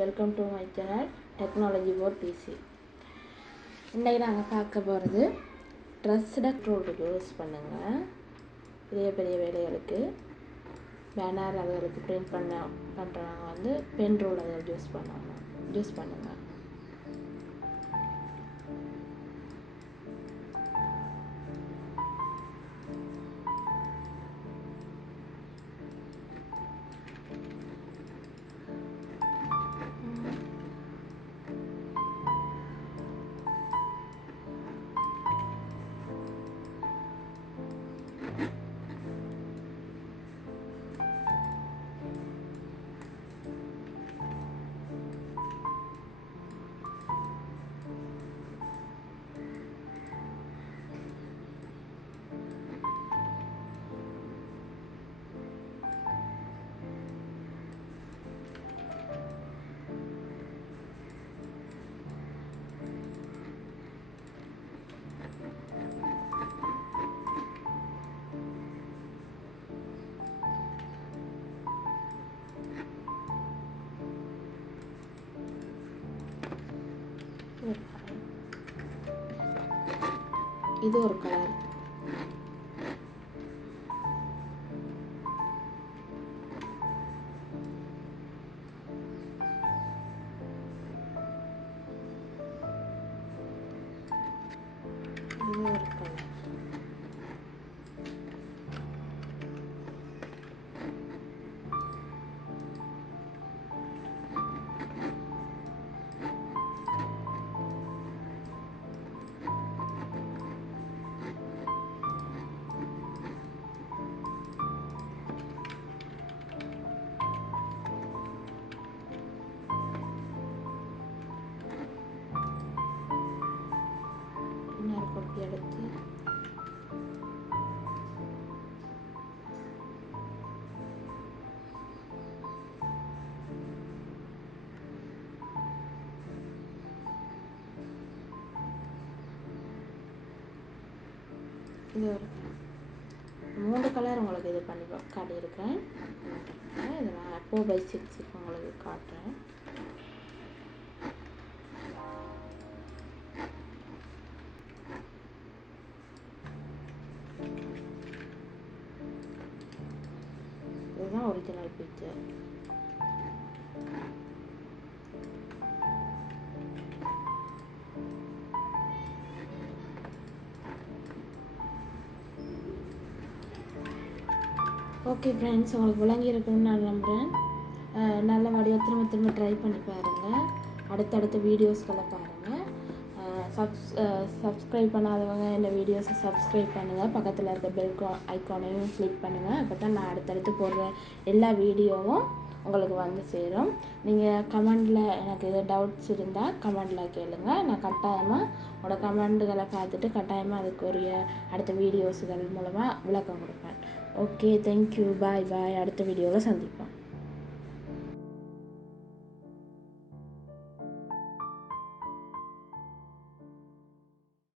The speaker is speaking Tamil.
Welcome to my channel technology for PC. இன்றைக்கி நாங்கள் பார்க்க போகிறது ட்ரெஸ்ஸுட ரோலுக்கு யூஸ் பண்ணுங்கள். பெரிய பெரிய வேலைகளுக்கு பேனர் அதுகளுக்கு பிரிண்ட் பண்ணுறவங்க வந்து பென் ரோல் அதை யூஸ் பண்ணுங்கள். இது ஒரு கலர். இது ஒரு கலர். இன்னொரு கொப்பி எடுத்து இது ஒரு 3 கலர் உங்களுக்கு இது பண்ணி காட்டியிருக்கேன். இதை நான் 4/6 உங்களுக்கு காட்டுறேன். இதுதான் ஒரிஜினல் பிக்சர். ஓகே ஃப்ரெண்ட்ஸ், உங்களுக்கு விளங்கி இருக்குன்னு நான் நம்புகிறேன். நல்ல வடிவம் திரும்ப ட்ரை பண்ணி பாருங்கள். அடுத்தடுத்த வீடியோஸ்களை பாருங்கள். சப்ஸ்கிரைப் பண்ணாதவங்க இந்த வீடியோஸை சப்ஸ்கிரைப் பண்ணுங்கள். பக்கத்தில் இருக்க பெல் ஐக்கானையும் கிளிக் பண்ணுங்கள். அப்போ தான் நான் அடுத்தடுத்து போடுற எல்லா வீடியோவும் உங்களுக்கு வந்து சேரும். நீங்கள் கமெண்டில் எனக்கு எது டவுட்ஸ் இருந்தால் கமெண்டில் கேளுங்க. நான் கட்டாயமாக உங்களோட கமெண்ட்டுகளை பார்த்துட்டு கட்டாயமாக அதுக்குரிய அடுத்த வீடியோஸுகள் மூலமாக விளக்கம் கொடுப்பேன். ஓகே, தேங்க்யூ, பாய். அடுத்த வீடியோவில் சந்திப்போம்.